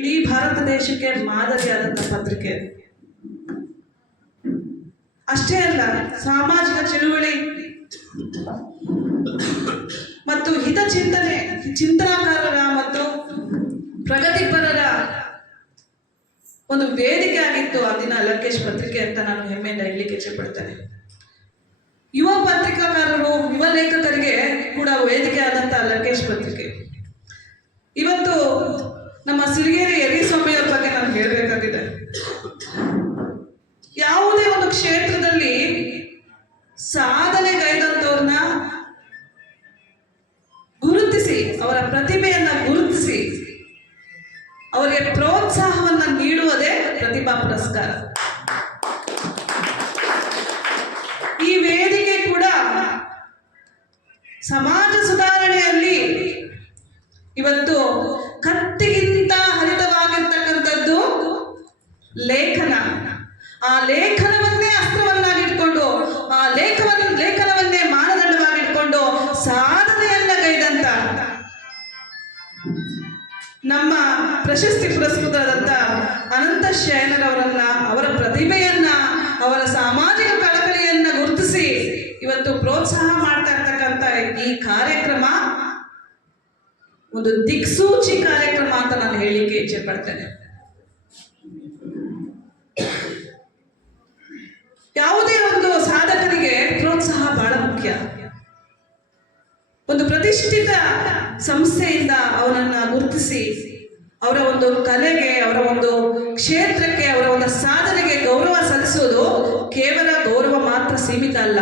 ಇಡೀ ಭಾರತ ದೇಶಕ್ಕೆ ಮಾದರಿಯಾದಂಥ ಪತ್ರಿಕೆ. ಅಷ್ಟೇ ಅಲ್ಲ, ಸಾಮಾಜಿಕ ಚಳುವಳಿ ಮತ್ತು ಚಿಂತನಾಕಾರರ ಮತ್ತು ಪ್ರಗತಿಪರರ ಒಂದು ವೇದಿಕೆ ಆಗಿತ್ತು ಆ ದಿನ ಲಂಕೇಶ್ ಪತ್ರಿಕೆ ಅಂತ ನಾನು ಹೆಮ್ಮೆಯಿಂದ ಹೇಳಲಿಕ್ಕೆ ಇಚ್ಛೆಪಡ್ತೇನೆ. ಯುವ ಪತ್ರಿಕಾಕಾರರು, ಯುವ ಲೇಖಕರಿಗೆ ಕೂಡ ವೇದಿಕೆ ಆದಂಥ ಲಂಕೇಶ್ ಪತ್ರಿಕೆ. ಇವತ್ತು ನಮ್ಮ ಸಿರಿಗೆರೆ ಯರಿಸ್ವಾಮಿಯವರ ಬಗ್ಗೆ ನಾನು ಹೇಳಬೇಕಾಗಿದೆ. ಯಾವುದೇ ಒಂದು ಕ್ಷೇತ್ರದಲ್ಲಿ ಸಾಧನೆಗೈದಂಥವ್ರನ್ನ ಗುರುತಿಸಿ, ಅವರ ಪ್ರತಿಭೆಯನ್ನ ಗುರುತಿಸಿ ಅವರಿಗೆ ಪ್ರೋತ್ಸಾಹವನ್ನ ನೀಡುವುದೇ ಪ್ರತಿಭಾ ಪುರಸ್ಕಾರ. ಈ ವೇದಿಕೆ ಕೂಡ ಸಮಾಜ ಸುಧಾರಣೆಯಲ್ಲಿ ಇವತ್ತು ಕತ್ತಿಗಿಂತ ಹರಿತವಾಗಿರ್ತಕ್ಕಂಥದ್ದು ಲೇಖನ. ಆ ಲೇಖನವನ್ನೇ ಅಸ್ತ್ರವನ್ನಾಗಿಟ್ಕೊಂಡು, ಆ ಲೇಖನವನ್ನೇ ಮಾನದಂಡವಾಗಿಟ್ಕೊಂಡು ಸಾಧನೆಯನ್ನ ಗೈದಂತ ನಮ್ಮ ಪ್ರಶಸ್ತಿ ಪುರಸ್ಕೃತರಾದಂಥ ಅನಂತ ಶಯನರವರನ್ನ, ಅವರ ಪ್ರತಿಭೆಯನ್ನ, ಅವರ ಸಾಮಾಜಿಕ ಕಳಕಳಿಯನ್ನ ಗುರುತಿಸಿ ಇವತ್ತು ಪ್ರೋತ್ಸಾಹ ಮಾಡ್ತಾ ಇರ್ತಕ್ಕಂಥ ಈ ಕಾರ್ಯಕ್ರಮ ಒಂದು ದಿಕ್ಸೂಚಿ ಕಾರ್ಯಕ್ರಮ ಅಂತ ನಾನು ಹೇಳಲಿಕ್ಕೆ ಇಚ್ಛೆ ಪಡ್ತೇನೆ. ಯಾವುದೇ ಒಂದು ಸಾಧಕನಿಗೆ ಪ್ರೋತ್ಸಾಹ ಬಹಳ ಮುಖ್ಯ. ಒಂದು ಪ್ರತಿಷ್ಠಿತ ಸಂಸ್ಥೆಯಿಂದ ಅವನನ್ನ ಗುರುತಿಸಿ ಅವರ ಒಂದು ಕಲೆಗೆ, ಅವರ ಒಂದು ಕ್ಷೇತ್ರಕ್ಕೆ, ಅವರ ಒಂದು ಸಾಧನೆಗೆ ಗೌರವ ಸಲ್ಲಿಸುವುದು ಕೇವಲ ಗೌರವ ಮಾತ್ರ ಸೀಮಿತ ಅಲ್ಲ.